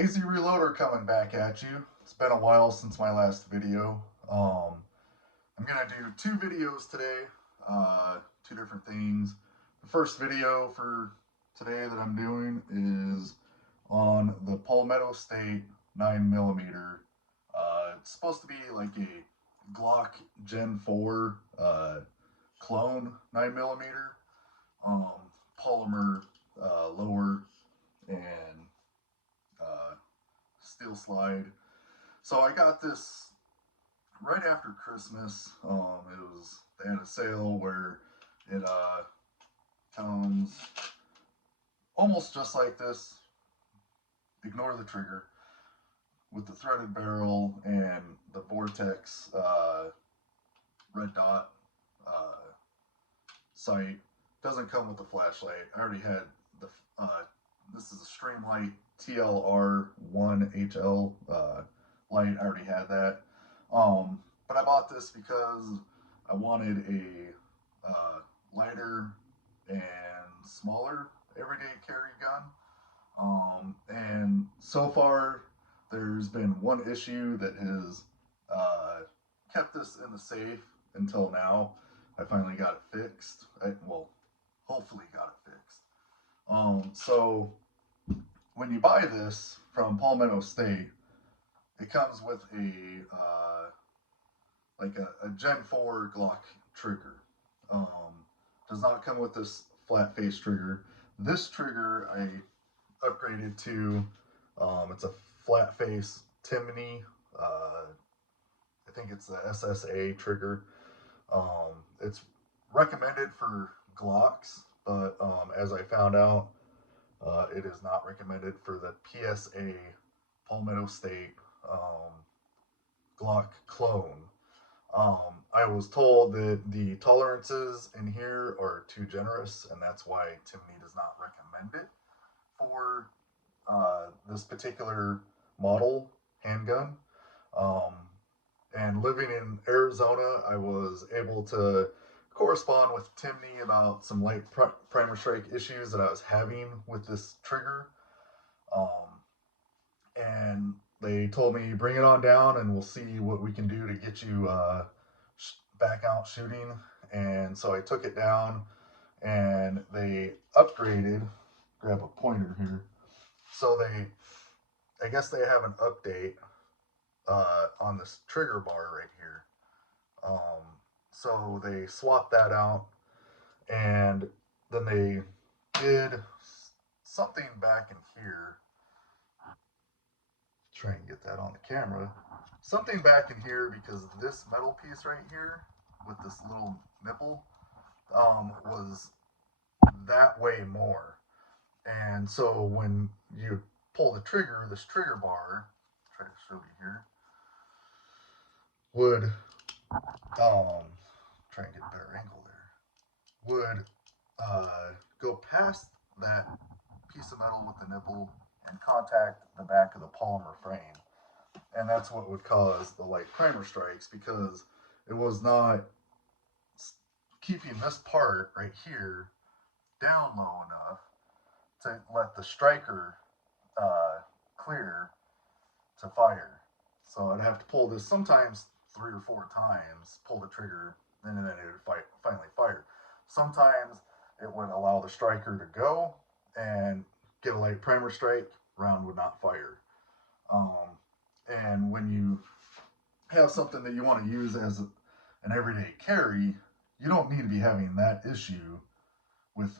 AZ Reloader coming back at you. It's been a while since my last video. I'm gonna do two videos today, two different things. The first video for today that I'm doing is on the Palmetto State 9mm. It's supposed to be like a Glock Gen 4 clone 9mm, um, polymer lower and uh, steel slide. So I got this right after Christmas. They had a sale where it comes almost just like this. Ignore the trigger with the threaded barrel and the Vortex red dot sight. Doesn't come with the flashlight. I already had the. This is a Streamlight TLR1HL light. I already had that. But I bought this because I wanted a lighter and smaller everyday carry gun. And so far, there's been one issue that has kept this in the safe until now. I finally got it fixed. Hopefully got it fixed. So when you buy this from Palmetto State, it comes with a Gen 4 Glock trigger. Does not come with this flat face trigger. This trigger I upgraded to. It's a flat face Timney. I think it's the SSA trigger. It's recommended for Glocks, but as I found out, it is not recommended for the PSA Palmetto State Glock clone. I was told that the tolerances in here are too generous, and that's why Timney does not recommend it for this particular model handgun. Um, and living in Arizona, I was able to correspond with Timney about some light primer strike issues that I was having with this trigger. Um, and they told me bring it on down and we'll see what we can do to get you back out shooting. And so I took it down and they upgraded. Grab a pointer here. So I guess they have an update on this trigger bar right here. Um, so they swapped that out, and then they did something back in here. Try and get that on the camera. Something back in here because this metal piece right here with this little nipple was that way more. And so when you pull the trigger, this trigger bar, try to show you here, would try and get a better angle there, would go past that piece of metal with the nipple and contact the back of the polymer frame. And that's what would cause the light primer strikes because it was not keeping this part right here down low enough to let the striker clear to fire. So I'd have to pull this sometimes 3 or 4 times, pull the trigger, and then it would finally fire. Sometimes it would allow the striker to go and get a light primer strike, round would not fire. And when you have something that you want to use as an everyday carry, you don't need to be having that issue with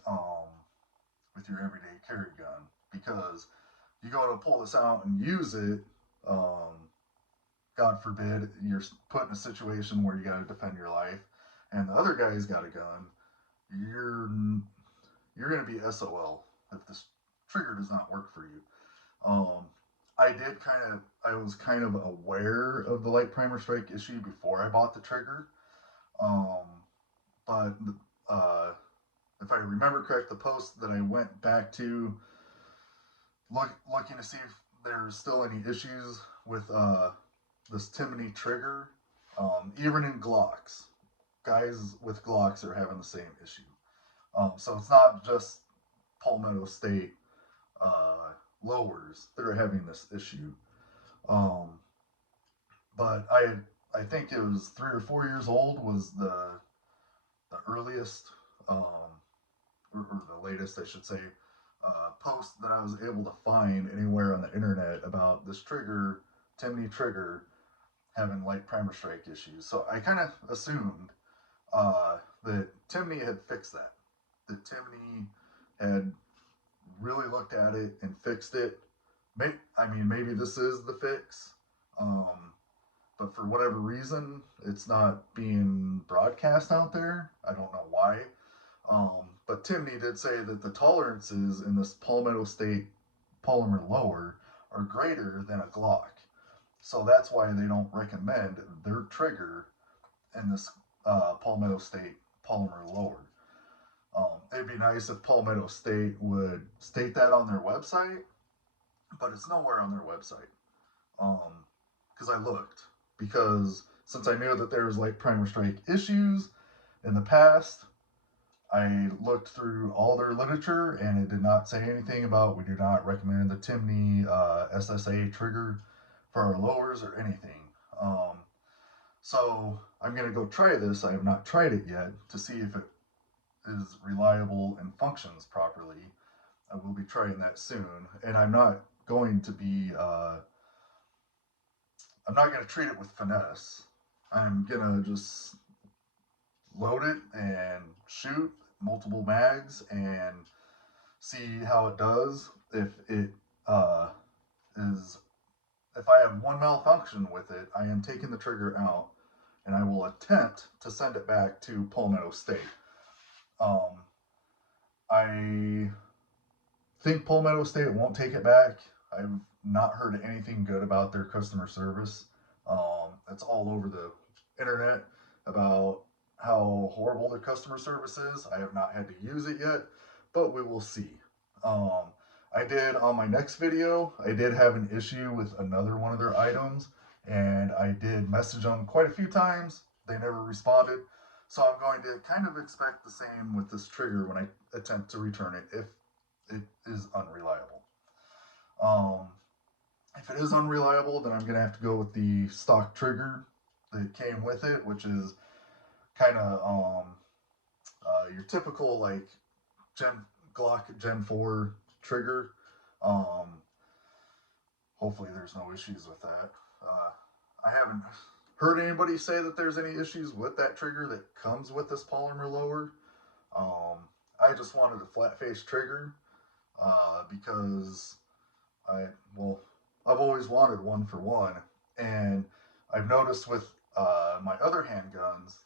your everyday carry gun because you go to pull this out and use it. God forbid you're put in a situation where you got to defend your life, and the other guy's got a gun. You're gonna be SOL if this trigger does not work for you. Um, I was kind of aware of the light primer strike issue before I bought the trigger. Um, but uh, if I remember correct, the post that I went back to looking to see if there's still any issues with this Timney trigger, even in Glocks, guys with Glocks are having the same issue. So it's not just Palmetto State lowers that are having this issue. Um, but I think it was 3 or 4 years old was the earliest, or the latest, I should say, post that I was able to find anywhere on the internet about this trigger, Timney trigger, having light primer strike issues. So I kind of assumed that Timney had fixed that. That Timney had really looked at it and fixed it. I mean, maybe this is the fix, um, but for whatever reason, it's not being broadcast out there. I don't know why. But Timney did say that the tolerances in this Palmetto State polymer lower are greater than a Glock. So that's why they don't recommend their trigger in this Palmetto State polymer lower. It'd be nice if Palmetto State would state that on their website, but it's nowhere on their website. Because I looked, because since I knew that there was like primer strike issues in the past, I looked through all their literature and it did not say anything about we do not recommend the Timney SSA trigger for our lowers or anything. So I'm going to go try this. I have not tried it yet to see if it is reliable and functions properly. I will be trying that soon, and I'm not going to treat it with finesse. I'm going to just load it and shoot multiple mags and see how it does. Uh, is if I have one malfunction with it, I am taking the trigger out and I will attempt to send it back to Palmetto State. Um, I think Palmetto State won't take it back. I've not heard anything good about their customer service. It's all over the internet about how horrible their customer service is. I have not had to use it yet, but we will see. Um, I did on my next video, I did have an issue with another one of their items, and I did message them quite a few times. They never responded. So I'm going to kind of expect the same with this trigger when I attempt to return it if it is unreliable. Um, if it is unreliable, then I'm going to have to go with the stock trigger that came with it, which is kind of your typical like Gen Glock Gen 4 trigger. Um, hopefully, there's no issues with that. I haven't heard anybody say that there's any issues with that trigger that comes with this polymer lower. I just wanted a flat face trigger because I well, I've always wanted one for one, and I've noticed with my other handguns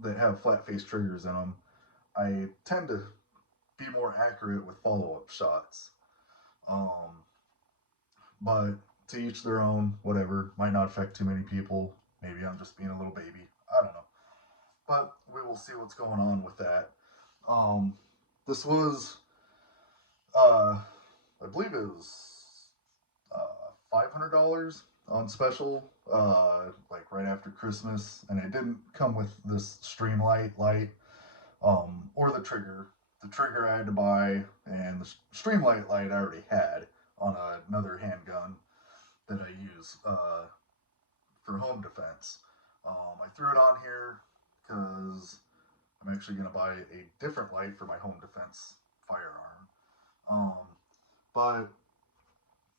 that have flat face triggers in them, I tend to be more accurate with follow up shots. Um, but to each their own. Whatever, might not affect too many people. Maybe I'm just being a little baby. I don't know, but we will see what's going on with that. Um, this was, I believe it was $500 on special, like right after Christmas, and it didn't come with this Streamlight light, or the trigger. The trigger I had to buy, and the Streamlight light I already had on another handgun that I use for home defense. I threw it on here because I'm actually going to buy a different light for my home defense firearm. Um, but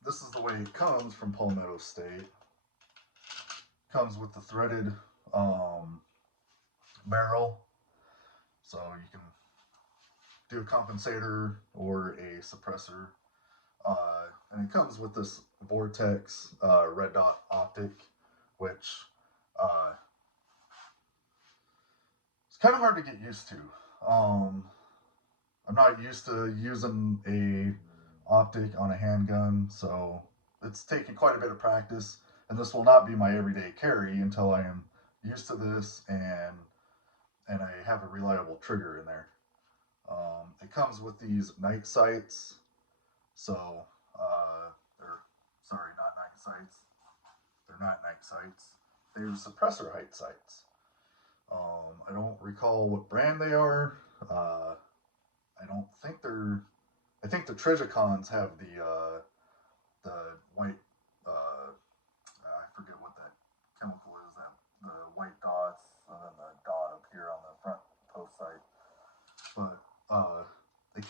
this is the way it comes from Palmetto State. Comes with the threaded um, barrel, so you can do a compensator or a suppressor. And it comes with this Vortex red dot optic, which uh, it's kind of hard to get used to. I'm not used to using a optic on a handgun, so it's taken quite a bit of practice. And this will not be my everyday carry until I am used to this and I have a reliable trigger in there. It comes with these night sights, so they're sorry, not night sights. They're not night sights. They're suppressor height sights. I don't recall what brand they are. I don't think they're. I think the Trijicons have the white, I forget what that chemical is, that the white dots, and then the dot up here on the front post sight. But they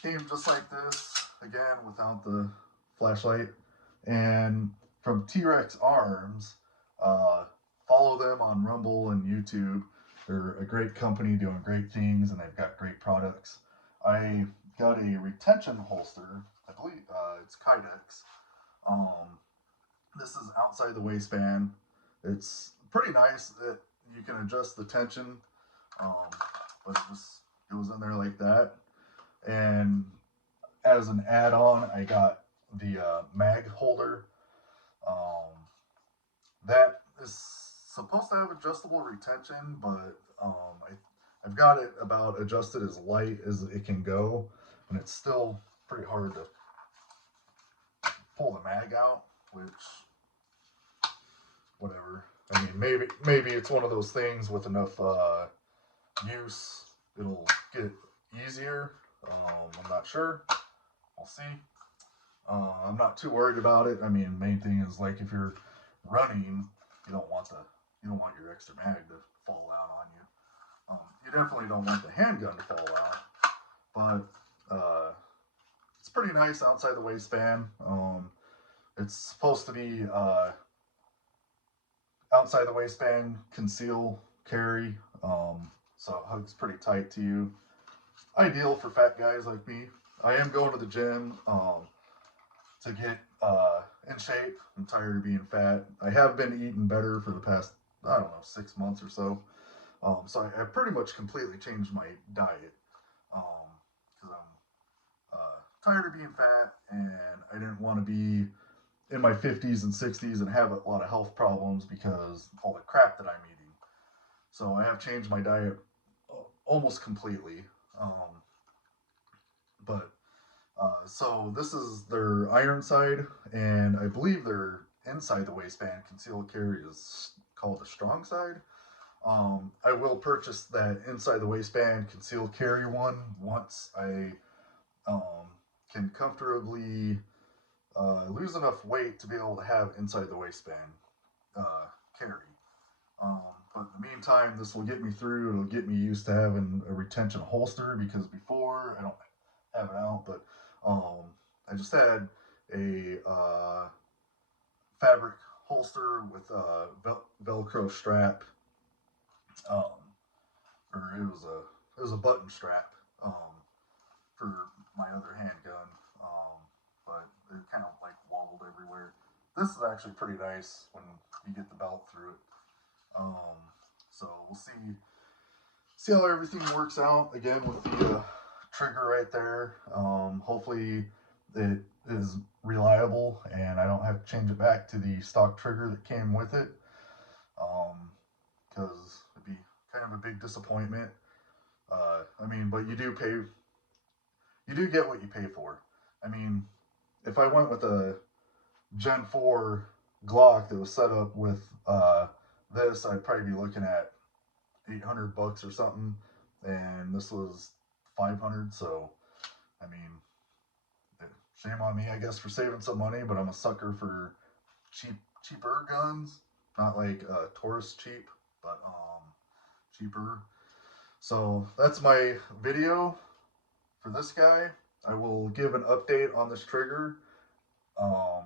came just like this, again, without the flashlight. And from T-Rex Arms, follow them on Rumble and YouTube. They're a great company doing great things, and they've got great products. I got a retention holster. I believe it's Kydex. Um, this is outside the waistband. It's pretty nice. You can adjust the tension, um, but it was in there like that. And as an add-on, I got the mag holder. Um, that is supposed to have adjustable retention, but I've got it about adjusted as light as it can go, and it's still pretty hard to pull the mag out. Which, whatever. I mean, maybe it's one of those things with enough use, it'll get easier. I'm not sure. We'll see. I'm not too worried about it. I mean, main thing is like if you're running, you don't want your extra mag to fall out on you. You definitely don't want the handgun to fall out, but it's pretty nice outside the waistband. It's supposed to be outside the waistband, conceal carry, so it hugs pretty tight to you. Ideal for fat guys like me. I am going to the gym to get in shape. I'm tired of being fat. I have been eating better for the past, I don't know, 6 months or so. So I pretty much completely changed my diet because I'm tired of being fat, and I didn't want to be in my 50s and 60s and have a lot of health problems because all the crap that I'm eating. So I have changed my diet almost completely. But so this is their iron side, and I believe their inside the waistband concealed carry is called the strong side. I will purchase that inside the waistband concealed carry one once I um, can comfortably lose enough weight to be able to have inside the waistband carry. But in the meantime, this will get me through. It'll get me used to having a retention holster because before I don't have it out, but I just had a fabric holster with a Velcro strap, um, or it was a button strap for my other handgun, but it kind of like wobbled everywhere. This is actually pretty nice when you get the belt through it. So we'll see how everything works out again with the trigger right there. Hopefully it is reliable and I don't have to change it back to the stock trigger that came with it, because it'd be kind of a big disappointment. I mean, but you do get what you pay for. I mean, if I went with a Gen 4 Glock that was set up with this, I'd probably be looking at $800 or something, and this was 500. So, I mean, shame on me, I guess, for saving some money. But I'm a sucker for cheaper guns, not like tourist cheap, but cheaper. So that's my video for this guy. I will give an update on this trigger um,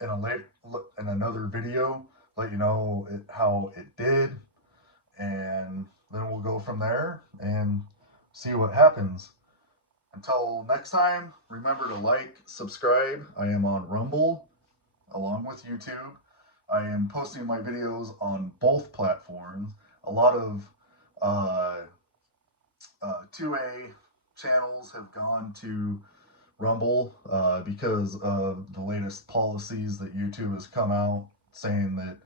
in another video. Let you know how it did, and then we'll go from there and see what happens. Until next time, remember to like, subscribe. I am on Rumble along with YouTube. I am posting my videos on both platforms. A lot of 2A channels have gone to Rumble because of the latest policies that YouTube has come out saying that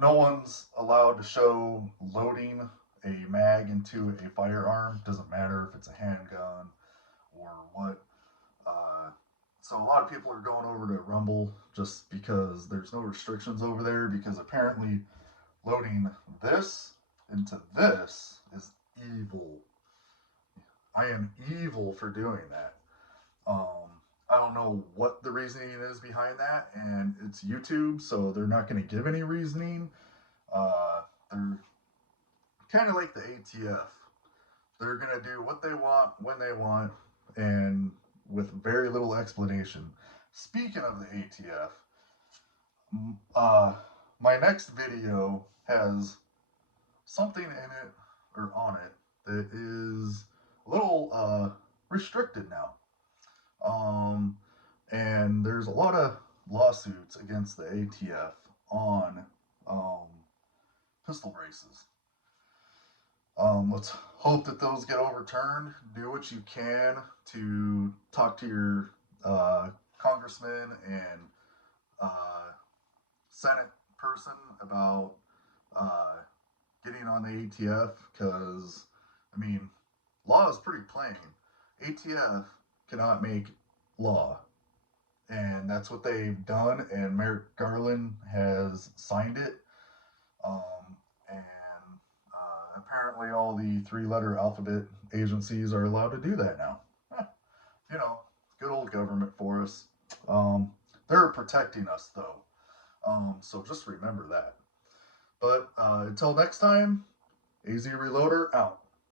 no one's allowed to show loading a mag into a firearm. Doesn't matter if it's a handgun or what. So a lot of people are going over to Rumble just because there's no restrictions over there, because apparently loading this into this is evil. I am evil for doing that. I don't know what the reasoning is behind that, and it's YouTube, so they're not going to give any reasoning. They're kind of like the ATF. They're going to do what they want when they want, and with very little explanation. Speaking of the ATF, uh, my next video has something in it or on it that is a little restricted now. Um, and there's a lot of lawsuits against the ATF on um, pistol braces. Let's hope that those get overturned. Do what you can to talk to your uh, congressman and uh, Senate person about uh, getting on the ATF because, I mean, law is pretty plain. ATF cannot make law, and that's what they've done. And Merrick Garland has signed it. And apparently, all the three-letter alphabet agencies are allowed to do that now. You know, good old government for us. Um, they're protecting us, though. So just remember that. But until next time, AZ Reloader out.